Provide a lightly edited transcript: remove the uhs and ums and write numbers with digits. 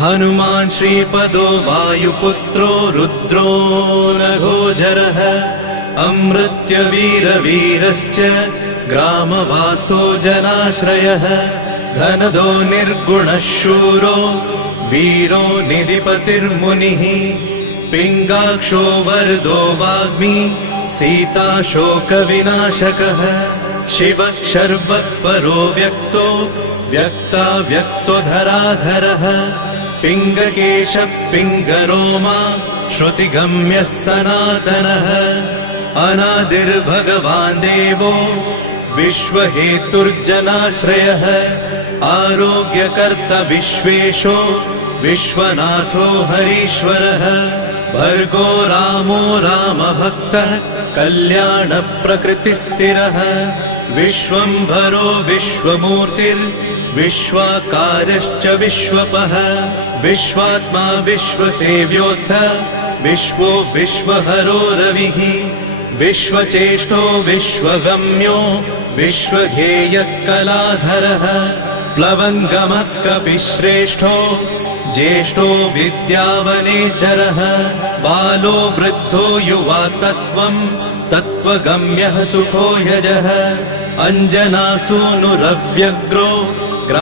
हनुमान् श्रीपदो वायुपुत्रो रुद्रो नघोजरः अमृत्यवीरवीरश्च ग्रामवासो जनाश्रयः धनदो निर्गुणः शूरो वीरो निधिपतिर्मुनिः पिङ्गाक्षो वरदो वाग्मी सीताशोकविनाशकः शिवः शर्वत्परो व्यक्तो व्यक्तो धराधरः पिङ्गकेशः पिङ्गरोमा श्रुतिगम्यः सनातनः अनादिर्भगवान् देवो विश्वहेतुर्जनाश्रयः आरोग्यकर्ता विश्वेशो विश्वनाथो हरीश्वरः भर्गो रामो रामभक्तः कल्याणप्रकृतिस्थिरः विश्वम्भरो विश्वमूर्तिर्विश्वाकारश्च विश्वपः विश्वात्मा विश्वसेव्योऽथ विश्वो विश्वहरो रविः विश्वचेष्टो विश्वगम्यो विश्वध्येयः कलाधरः प्लवङ्गमः कपिश्रेष्ठो ज्येष्ठो विद्यावनेचरः बालो वृद्धो युवा तत्त्वगम्यः सुखो यजः अञ्जनासूनुरव्यग्रो